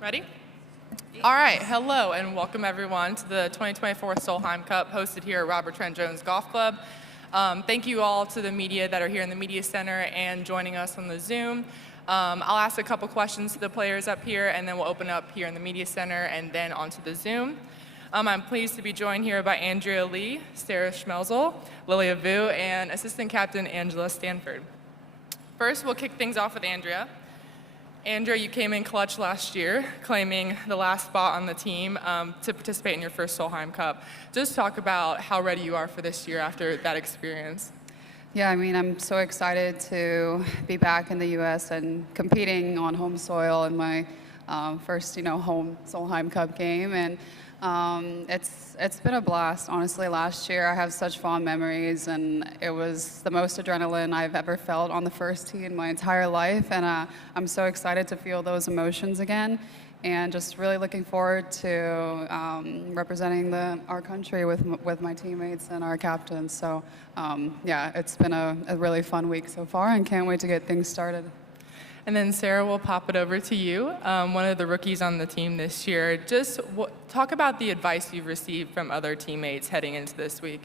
Ready? All right, hello and welcome everyone to the 2024 Solheim Cup hosted here at Robert Trent Jones Golf Club. Thank you all to the media that are here in the media center and joining us on the Zoom. I'll ask a couple questions to the players up here and then we'll open up here in the media center and then onto the Zoom. I'm pleased to be joined here by Andrea Lee, Sarah Schmelzel, Lilia and Assistant Captain Angela Stanford. First, we'll kick things off with Andrea. Andrea, you came in clutch last year, claiming the last spot on the team to participate in your first Solheim Cup. Just talk about how ready you are for this year after that experience. Yeah, I mean, I'm so excited to be back in the U.S. and competing on home soil in my first, home Solheim Cup game. And it's been a blast, honestly. Last year, I have such fond memories, and it was the most adrenaline I've ever felt on the first tee in my entire life. And I'm so excited to feel those emotions again, and just really looking forward to representing our country with my teammates and our captains. So, yeah, it's been a really fun week so far, and can't wait to get things started. And then Sarah, we'll pop it over to you, one of the rookies on the team this year. Just talk about the advice you've received from other teammates heading into this week.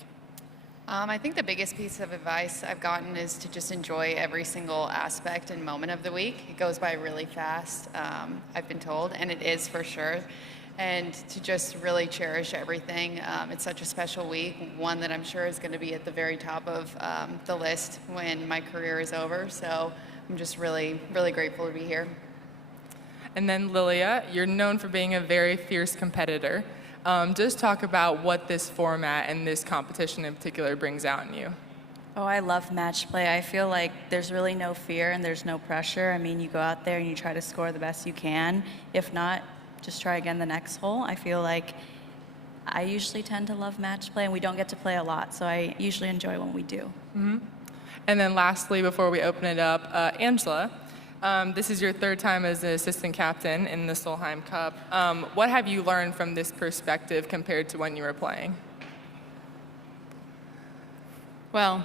I think the biggest piece of advice I've gotten is to just enjoy every single aspect and moment of the week. It goes by really fast, I've been told, and it is for sure. And to just really cherish everything. It's such a special week, one that I'm sure is going to be at the very top of the list when my career is over. So I'm just really, really grateful to be here. And then Lilia, you're known for being a very fierce competitor. Just talk about what this format and this competition in particular brings out in you. Oh, I love match play. I feel like there's really no fear and there's no pressure. I mean, you go out there and you try to score the best you can. If not, just try again the next hole. I feel like I usually tend to love match play, and we don't get to play a lot, so I usually enjoy when we do. Mm-hmm. And then lastly, before we open it up, Angela, this is your third time as an assistant captain in the Solheim Cup. What have you learned from this perspective compared to when you were playing? Well,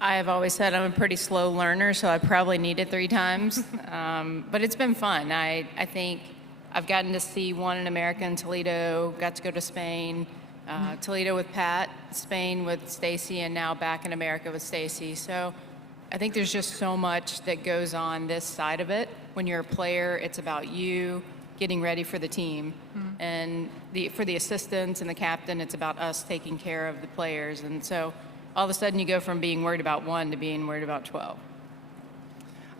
I've always said I'm a pretty slow learner, so I probably need it 3 times. But it's been fun. I think I've gotten to see one in America in Toledo, got to go to Spain, Toledo with Pat, Spain with Stacy, and now back in America with Stacy. So I think there's just so much that goes on this side of it. When you're a player, it's about you getting ready for the team. Mm-hmm. And for the assistants and the captain, it's about us taking care of the players. And so all of a sudden you go from being worried about 1 to being worried about 12.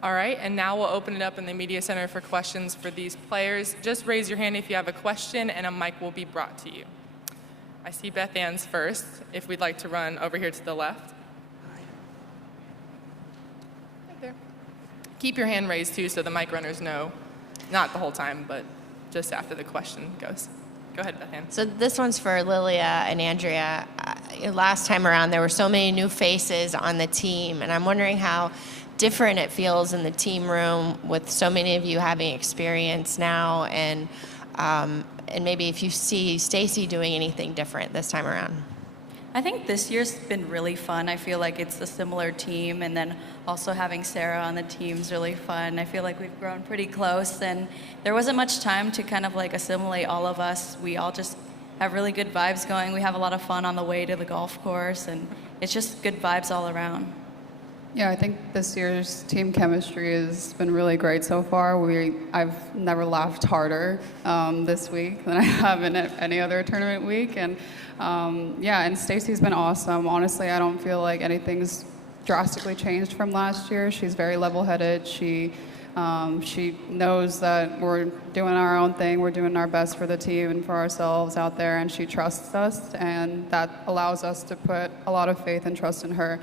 All right, and now we'll open it up in the media center for questions for these players. Just raise your hand if you have a question, and a mic will be brought to you. I see Beth Ann's first, if we'd like to run over here to the left. Right there. Keep your hand raised, too, so the mic runners know, not the whole time, but just after the question goes. Go ahead, Beth Ann. So this one's for Lilia and Andrea. Last time around, there were so many new faces on the team, and I'm wondering how different it feels in the team room with so many of you having experience now, and maybe if you see Stacy doing anything different this time around. I think this year's been really fun. I feel like it's a similar team, and then also having Sarah on the team's really fun. I feel like we've grown pretty close, and there wasn't much time to kind of like assimilate all of us. We all just have really good vibes going. We have a lot of fun on the way to the golf course, and it's just good vibes all around. Yeah, I think this year's team chemistry has been really great so far. I've never laughed harder this week than I have in any other tournament week. And yeah, and Stacy's been awesome. Honestly, I don't feel like anything's drastically changed from last year. She's very level-headed. She knows that we're doing our own thing. We're doing our best for the team and for ourselves out there, and she trusts us, and that allows us to put a lot of faith and trust in her.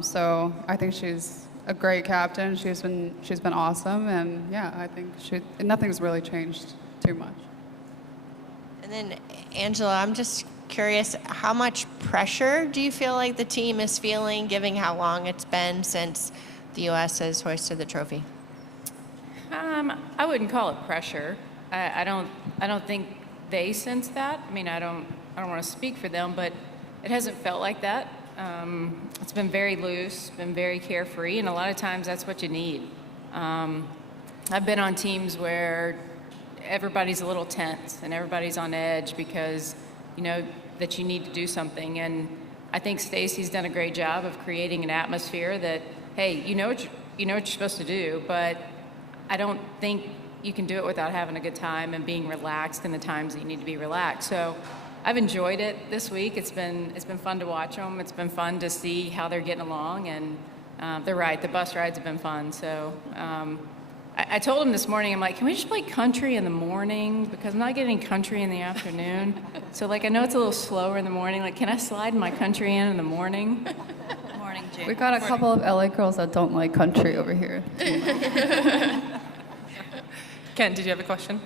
So I think she's a great captain. She's been awesome, and yeah, I think nothing's really changed too much. And then Angela, I'm just curious, how much pressure do you feel like the team is feeling, given how long it's been since the U.S. has hoisted the trophy? I wouldn't call it pressure. I don't think they sense that. I mean, I don't want to speak for them, but it hasn't felt like that. It's been very loose, been very carefree, and a lot of times that's what you need. I've been on teams where everybody's a little tense and everybody's on edge because you know that you need to do something. And I think Stacy's done a great job of creating an atmosphere that, hey, you know what you're supposed to do, but I don't think you can do it without having a good time and being relaxed in the times that you need to be relaxed. So I've enjoyed it this week. It's been fun to watch them. It's been fun to see how they're getting along, and they're right. The bus rides have been fun. So I told them this morning, I'm like, can we just play country in the morning? Because I'm not getting country in the afternoon. So like, I know it's a little slower in the morning. Like, can I slide my country in the morning? Morning, Jane. We got a couple of LA girls that don't like country over here. Ken, did you have a question?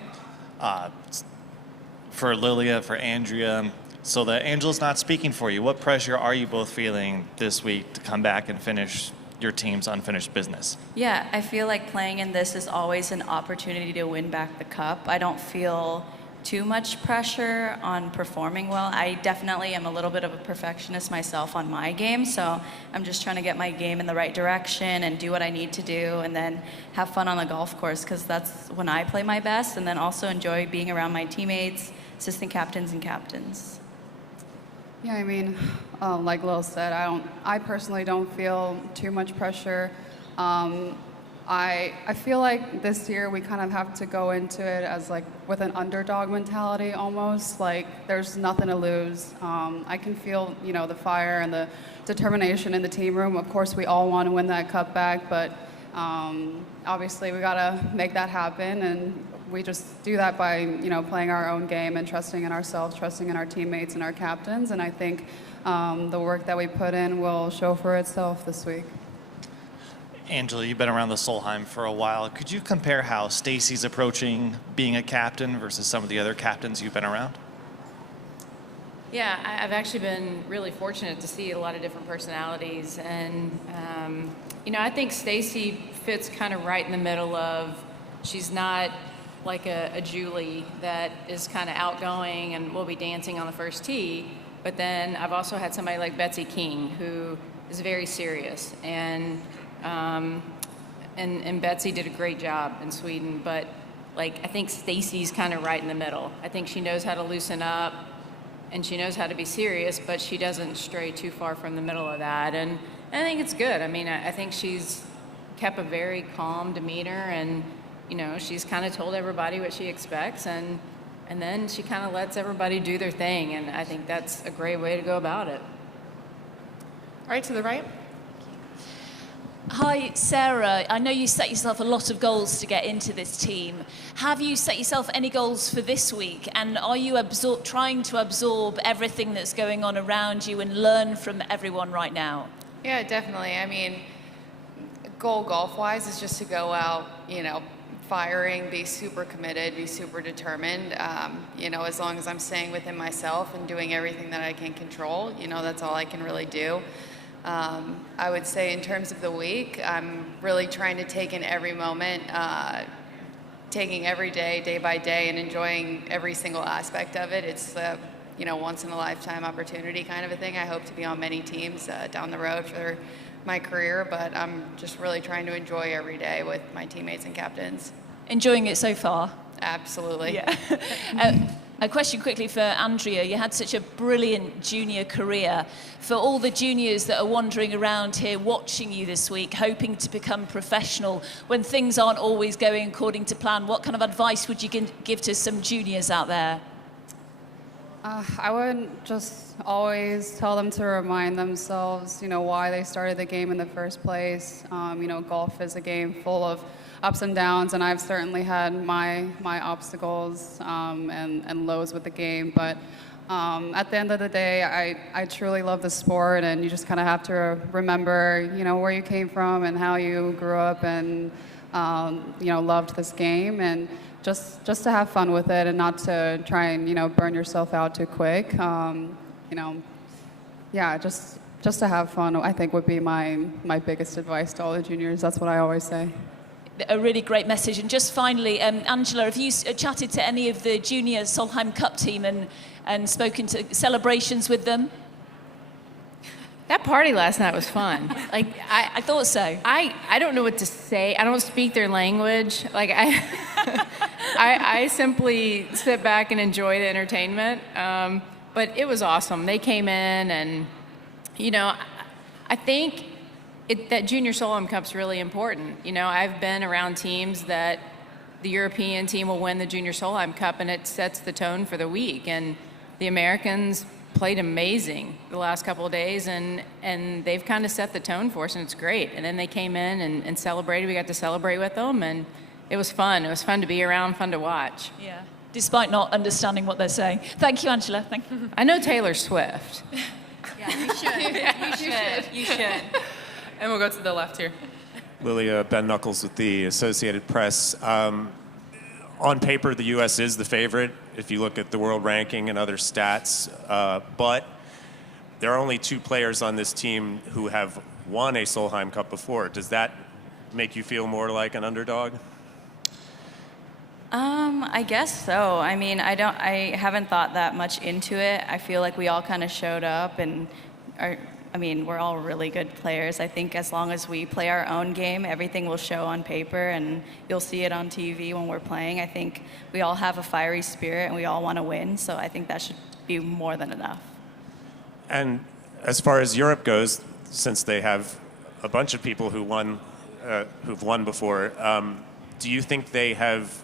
For Lilia, for Andrea, so that Angela's not speaking for you, what pressure are you both feeling this week to come back and finish your team's unfinished business? Yeah, I feel like playing in this is always an opportunity to win back the cup. I don't feel too much pressure on performing well. I definitely am a little bit of a perfectionist myself on my game, so I'm just trying to get my game in the right direction and do what I need to do and then have fun on the golf course, because that's when I play my best, and then also enjoy being around my teammates, assistant captains, and captains. Yeah, I mean, like Lil said, I personally don't feel too much pressure. I feel like this year we kind of have to go into it as like with an underdog mentality almost, like there's nothing to lose. I can feel, you know, the fire and the determination in the team room. Of course, we all want to win that cup back, but obviously we got to make that happen, and we just do that by, you know, playing our own game and trusting in ourselves, trusting in our teammates and our captains, and I think the work that we put in will show for itself this week. Angela, you've been around the Solheim for a while. Could you compare how Stacy's approaching being a captain versus some of the other captains you've been around? Yeah, I've actually been really fortunate to see a lot of different personalities, and you know, I think Stacy fits kind of right in the middle of, she's not like a Julie that is kind of outgoing and will be dancing on the first tee, but then I've also had somebody like Betsy King who is very serious, and Betsy did a great job in Sweden, but like I think Stacy's kind of right in the middle. I think she knows how to loosen up and she knows how to be serious, but she doesn't stray too far from the middle of that, and I think it's good. I mean, I think she's kept a very calm demeanor, and you know, she's kind of told everybody what she expects, and then she kind of lets everybody do their thing, and I think that's a great way to go about it. All right, to the right. Hi, Sarah. I know you set yourself a lot of goals to get into this team. Have you set yourself any goals for this week? And are you trying to absorb everything that's going on around you and learn from everyone right now? Yeah, definitely. I mean, goal golf-wise is just to go out, you know, firing, be super committed, be super determined. You know, as long as I'm staying within myself and doing everything that I can control, you know, that's all I can really do. I would say in terms of the week, I'm really trying to take in every moment, taking every day, day by day, and enjoying every single aspect of it. It's you know, once in a lifetime opportunity kind of a thing. I hope to be on many teams down the road for my career, but I'm just really trying to enjoy every day with my teammates and captains. Enjoying it so far? Absolutely. Yeah. A question quickly for Andrea. You had such a brilliant junior career. For all the juniors that are wandering around here watching you this week, hoping to become professional, when things aren't always going according to plan, what kind of advice would you give to some juniors out there? I would just always tell them to remind themselves, you know, why they started the game in the first place. You know, golf is a game full of ups and downs, and I've certainly had my obstacles and lows with the game. But at the end of the day, I truly love the sport, and you just kind of have to remember, you know, where you came from and how you grew up, and you know, loved this game, and just to have fun with it and not to try and, you know, burn yourself out too quick. You know, yeah, just to have fun, I think, would be my biggest advice to all the juniors. That's what I always say. A really great message. And just finally, Angela, have you chatted to any of the junior Solheim Cup team and spoken to celebrations with them? That party last night was fun. Like, I thought so. I don't know what to say. I don't speak their language. Like, I simply sit back and enjoy the entertainment. But it was awesome. They came in, and, you know, I think that Junior Solheim Cup's really important. You know, I've been around teams that the European team will win the Junior Solheim Cup, and it sets the tone for the week. And the Americans played amazing the last couple of days, and they've kind of set the tone for us, and it's great. And then they came in and celebrated. We got to celebrate with them, and it was fun. It was fun to be around, fun to watch. Yeah. Despite not understanding what they're saying. Thank you, Angela. Thank you. I know Taylor Swift. Yeah, you should. You should. And we'll go to the left here. Lilia, Ben Knuckles with the Associated Press. On paper, the U.S. is the favorite if you look at the world ranking and other stats, but there are only 2 players on this team who have won a Solheim Cup before. Does that make you feel more like an underdog? I guess so. I mean, I haven't thought that much into it. I feel like we all kind of showed up, and we're all really good players. I think as long as we play our own game, everything will show on paper, and you'll see it on TV when we're playing. I think we all have a fiery spirit, and we all want to win, so I think that should be more than enough. And as far as Europe goes, since they have a bunch of people who've won before, do you think they have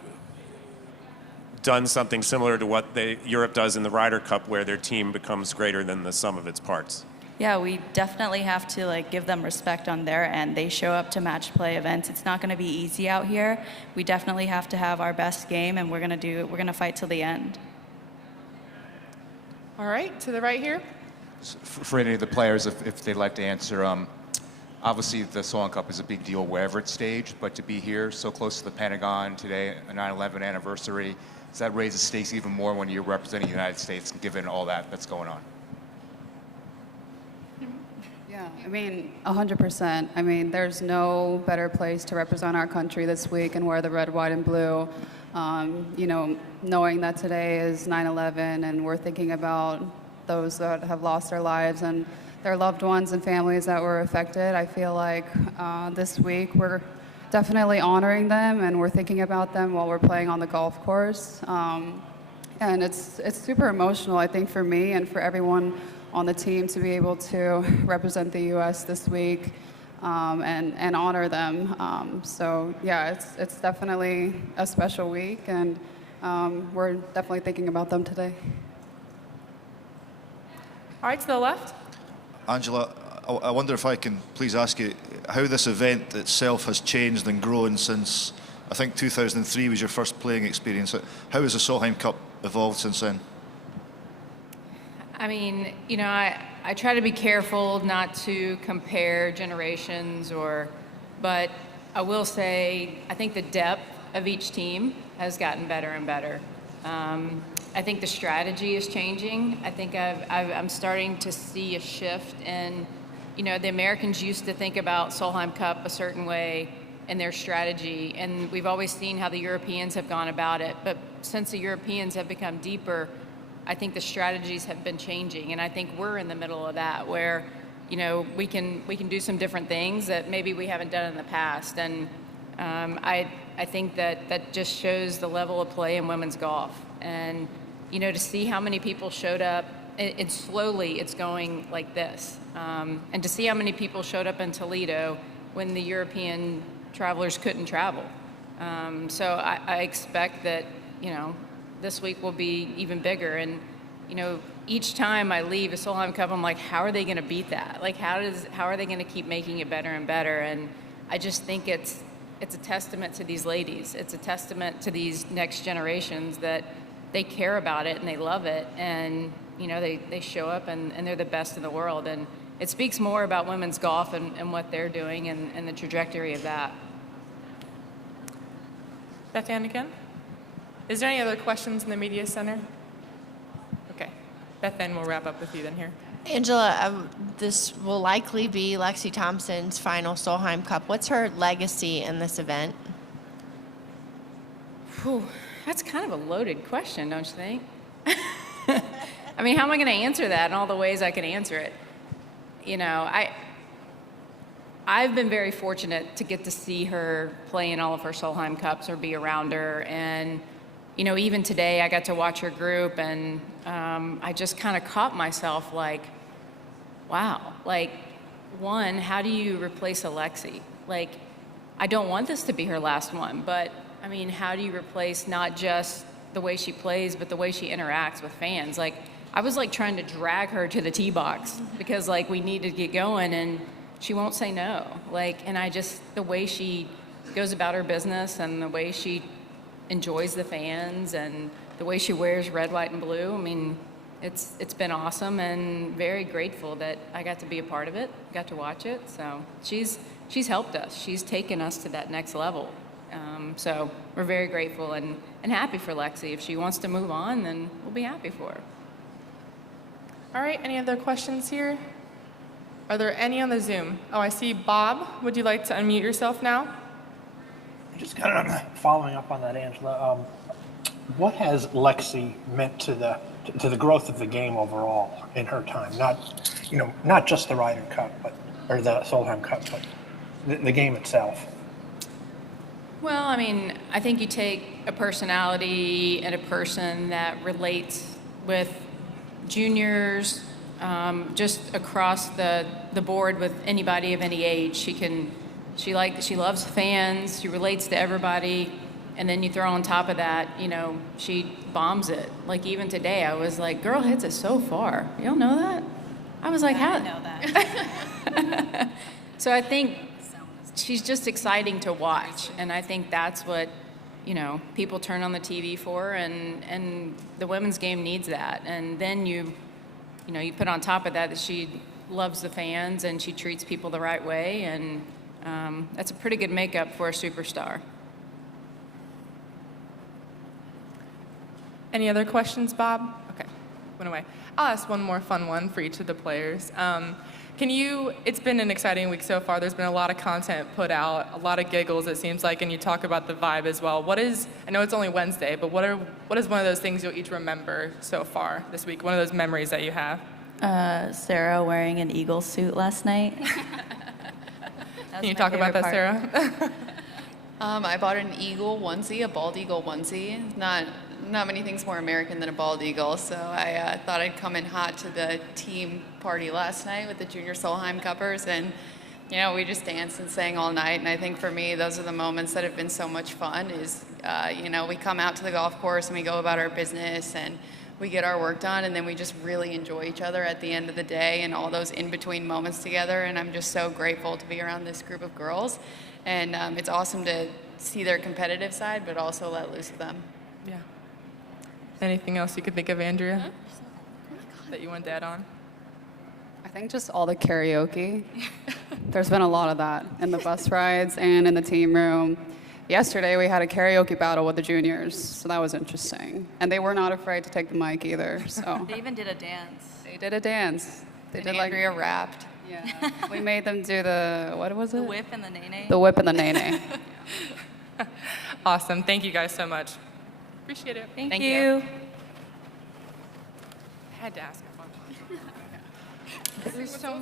done something similar to what Europe does in the Ryder Cup, where their team becomes greater than the sum of its parts? Yeah, we definitely have to give them respect on their end. They show up to match play events. It's not going to be easy out here. We definitely have to have our best game, and we're going to fight till the end. All right, to the right here. For any of the players, if they'd like to answer, obviously the Solheim Cup is a big deal wherever it's staged, but to be here so close to the Pentagon today, a 9/11 anniversary, does that raise the stakes even more when you're representing the United States, given all that's going on? Yeah, I mean, 100%. I mean, there's no better place to represent our country this week and wear the red, white, and blue. You know, knowing that today is 9/11 and we're thinking about those that have lost their lives and their loved ones and families that were affected, I feel like this week we're definitely honoring them and we're thinking about them while we're playing on the golf course. And it's super emotional, I think, for me and for everyone on the team to be able to represent the U.S. this week and honor them. So yeah, it's definitely a special week, and we're definitely thinking about them today. All right, to the left. Angela, I wonder if I can please ask you how this event itself has changed and grown since, I think 2003 was your first playing experience. How has the Solheim Cup evolved since then? I mean, you know, I try to be careful not to compare generations, but I will say I think the depth of each team has gotten better and better. I think the strategy is changing. I think I'm starting to see a shift in, you know, the Americans used to think about Solheim Cup a certain way in their strategy, and we've always seen how the Europeans have gone about it. But since the Europeans have become deeper, I think the strategies have been changing, and I think we're in the middle of that, where, you know, we can do some different things that maybe we haven't done in the past, and I think that just shows the level of play in women's golf, and you know, to see how many people showed up, and slowly it's going like this, and to see how many people showed up in Toledo when the European travelers couldn't travel. So I expect that, you know, this week will be even bigger. And, you know, each time I leave a Solheim Cup, I'm like, how are they going to beat that? Like, how are they going to keep making it better and better? And I just think it's a testament to these ladies. It's a testament to these next generations that they care about it and they love it. And, you know, they show up and they're the best in the world. And it speaks more about women's golf and what they're doing and the trajectory of that. Beth Ann again. Is there any other questions in the media center? Okay. Beth Ann, we'll wrap up with you then here. Angela, this will likely be Lexi Thompson's final Solheim Cup. What's her legacy in this event? Whew, that's kind of a loaded question, don't you think? I mean, how am I going to answer that in all the ways I can answer it? you know, I've been very fortunate to get to see her play in all of her Solheim Cups or be around her. And, you know, even today I got to watch her group, and I just kind of caught myself like, wow, like, one, how do you replace Alexi? Like, I don't want this to be her last one, but I mean, how do you replace not just the way she plays, but the way she interacts with fans? Like, I was like trying to drag her to the tee box because like we need to get going, and she won't say no. Like, and the way she goes about her business and the way she enjoys the fans and the way she wears red, white, and blue, I mean, it's been awesome, and very grateful that I got to be a part of it, got to watch it. So she's helped us. She's taken us to that next level. So we're very grateful and happy for Lexi. If she wants to move on, then we'll be happy for her. All right, any other questions here? Are there any on the Zoom? Oh, I see Bob. Would you like to unmute yourself now? Just kind of following up on that, Angela. What has Lexi meant to the growth of the game overall in her time? Not just the Ryder Cup, or the Solheim Cup, but the game itself. Well, I mean, I think you take a personality and a person that relates with juniors, just across the board with anybody of any age. She loves fans, she relates to everybody, and then you throw on top of that, you know, she bombs it. Like even today, I was like, girl hits it so far. You don't know that? I was like, how? I know that. So I think she's just exciting to watch, and I think that's what, you know, people turn on the TV for, and the women's game needs that. And then you put on top of that she loves the fans and she treats people the right way, and that's a pretty good makeup for a superstar. Any other questions, Bob? Okay, went away. I'll ask one more fun one for each of the players. It's been an exciting week so far. There's been a lot of content put out, a lot of giggles, it seems like, and you talk about the vibe as well. I know it's only Wednesday, but what is one of those things you'll each remember so far this week? One of those memories that you have? Sarah wearing an Eagle suit last night. Can you talk about that, Sarah? I bought an eagle onesie, a bald eagle onesie. Not many things more American than a bald eagle, so I thought I'd come in hot to the team party last night with the Junior Solheim Cuppers, and you know, we just danced and sang all night. And I think for me, those are the moments that have been so much fun. We come out to the golf course and we go about our business and we get our work done, and then we just really enjoy each other at the end of the day and all those in-between moments together. And I'm just so grateful to be around this group of girls. And it's awesome to see their competitive side, but also let loose of them. Yeah. Anything else you could think of, Andrea, that you want to add on? I think just all the karaoke. There's been a lot of that in the bus rides and in the team room. Yesterday we had a karaoke battle with the juniors, so that was interesting. And they were not afraid to take the mic either. So They even did a dance. they did a dance. They did like Andrea rapped. yeah. We made them do what was it? The whip and the nay-nay. The whip and the nay-nay. Awesome. Thank you guys so much. Appreciate it. Thank you. I had to ask a fun one. There's so